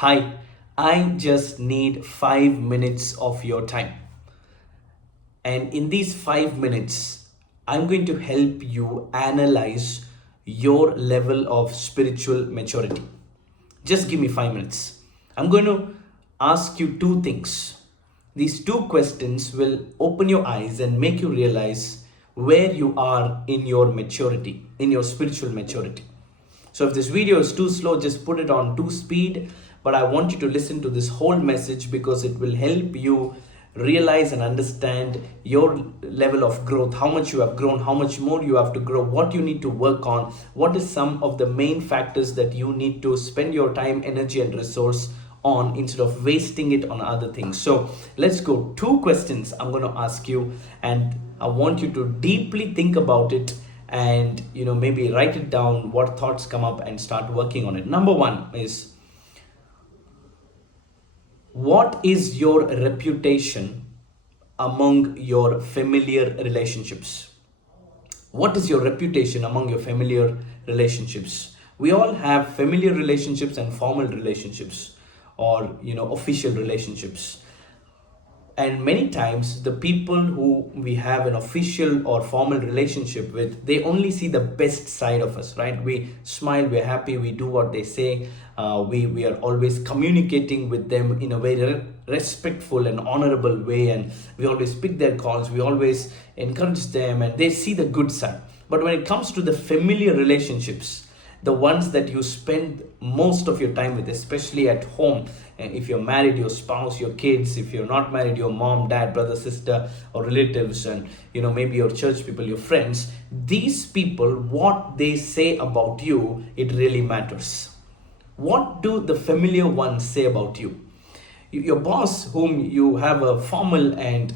Hi, I just need 5 minutes of your time. And in these 5 minutes, I'm going to help you analyze your level of spiritual maturity. Just give me 5 minutes. I'm going to ask you two things. These two questions will open your eyes and make you realize where you are in your maturity, in your spiritual maturity. So if this video is too slow, just put it on 2 speed. But I want you to listen to this whole message because it will help you realize and understand your level of growth, how much you have grown, how much more you have to grow, what you need to work on, what is some of the main factors that you need to spend your time, energy, and resource on instead of wasting it on other things. So let's go. Two questions I'm going to ask you, and I want you to deeply think about it and maybe write it down what thoughts come up and start working on it. Number one is, what is your reputation among your familiar relationships? What is your reputation among your familiar relationships? We all have familiar relationships and formal relationships, or official relationships. And many times the people who we have an official or formal relationship with, they only see the best side of us, right? We smile, we're happy, we do what they say. We are always communicating with them in a very respectful and honorable way, and we always pick their calls, we always encourage them, and they see the good side. But when it comes to the familiar relationships, the ones that you spend most of your time with, especially at home, if you're married, your spouse, your kids, if you're not married, your mom, dad, brother, sister, or relatives, and maybe your church people, your friends, these people, what they say about you, it really matters. What do the familiar ones say about you? Your boss, whom you have a formal and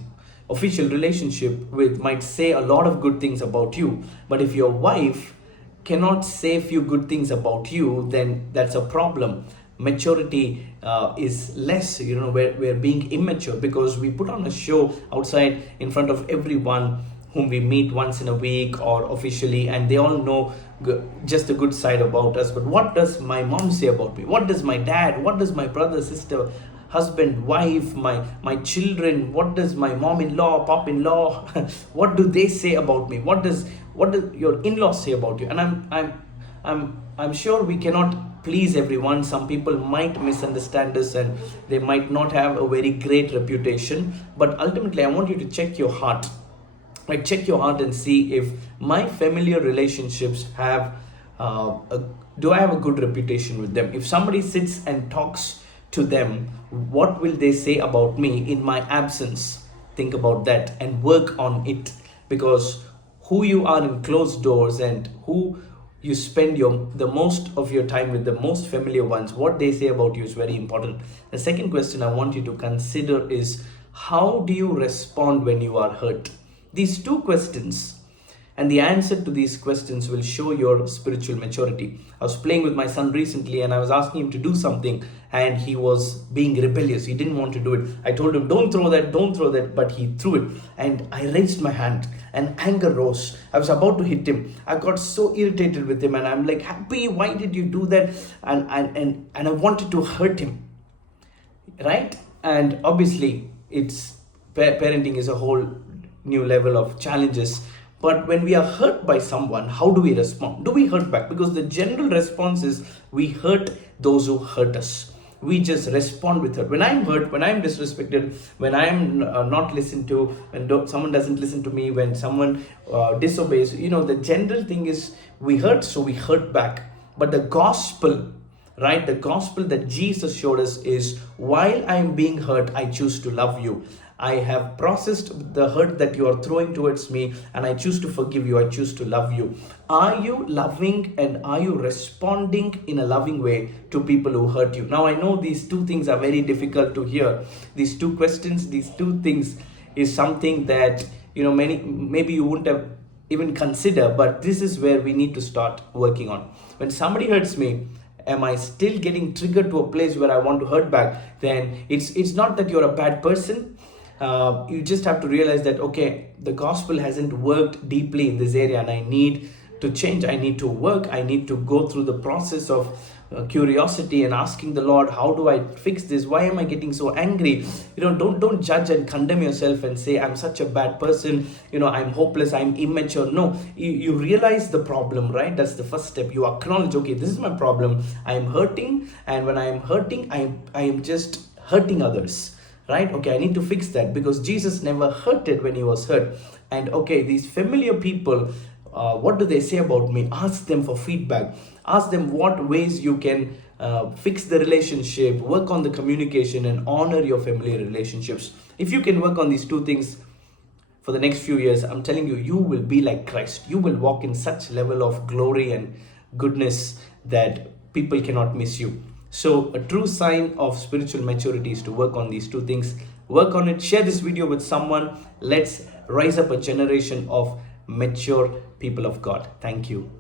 official relationship with, might say a lot of good things about you. But if your wife cannot say few good things about you, then that's a problem. Maturity is less. We're being immature because we put on a show outside in front of everyone whom we meet once in a week or officially, and they all know just the good side about us. But what does my mom say about me? What does my dad, what does my brother, sister, husband, wife, my children, what does my mom-in-law, pop-in-law, what do they say about me? What does your in-laws say about you? And I'm sure we cannot please everyone. Some people might misunderstand us and they might not have a very great reputation. But ultimately, I want you to check your heart. Like, check your heart and see if my familiar relationships have do I have a good reputation with them? If somebody sits and talks to them, what will they say about me in my absence? Think about that and work on it, because who you are in closed doors and who you spend the most of your time with, the most familiar ones, what they say about you is very important. The second question I want you to consider is, how do you respond when you are hurt? These two questions and the answer to these questions will show your spiritual maturity. I was playing with my son recently and I was asking him to do something, and he was being rebellious. He didn't want to do it. I told him, don't throw that, but he threw it. And I raised my hand and anger rose. I was about to hit him. I got so irritated with him and I'm like, Happy, why did you do that? And I wanted to hurt him, right? And obviously, it's parenting is a whole new level of challenges. But when we are hurt by someone, how do we respond? Do we hurt back? Because the general response is we hurt those who hurt us. We just respond with hurt. When I'm hurt, when I'm disrespected, when I'm not listened to, when someone doesn't listen to me, when someone disobeys, the general thing is we hurt, so we hurt back. But the gospel, right? The gospel that Jesus showed us is, while I'm being hurt, I choose to love you. I have processed the hurt that you are throwing towards me and I choose to forgive you. I choose to love you. Are you loving and are you responding in a loving way to people who hurt you? Now, I know these two things are very difficult to hear. These two questions, these two things is something that, maybe you wouldn't have even consider, but this is where we need to start working on. When somebody hurts me, am I still getting triggered to a place where I want to hurt back? Then it's not that you're a bad person. You just have to realize that, okay, the gospel hasn't worked deeply in this area and I need to change. I need to work. I need to go through the process of curiosity and asking the Lord, how do I fix this? Why am I getting so angry? Don't judge and condemn yourself and say, I'm such a bad person, I'm hopeless, I'm immature. No, you realize the problem, right? That's the first step. You acknowledge, okay, this is my problem. I am hurting, and when I am hurting, I am just hurting others, right? Okay, I need to fix that, because Jesus never hurted when he was hurt. And okay, these familiar people, what do they say about me? Ask them for feedback. Ask them what ways you can fix the relationship, work on the communication, and honor your familiar relationships. If you can work on these two things for the next few years, I'm telling you, you will be like Christ. You will walk in such level of glory and goodness that people cannot miss you. So a true sign of spiritual maturity is to work on these two things. Work on it. Share this video with someone. Let's rise up a generation of mature people of God. Thank you.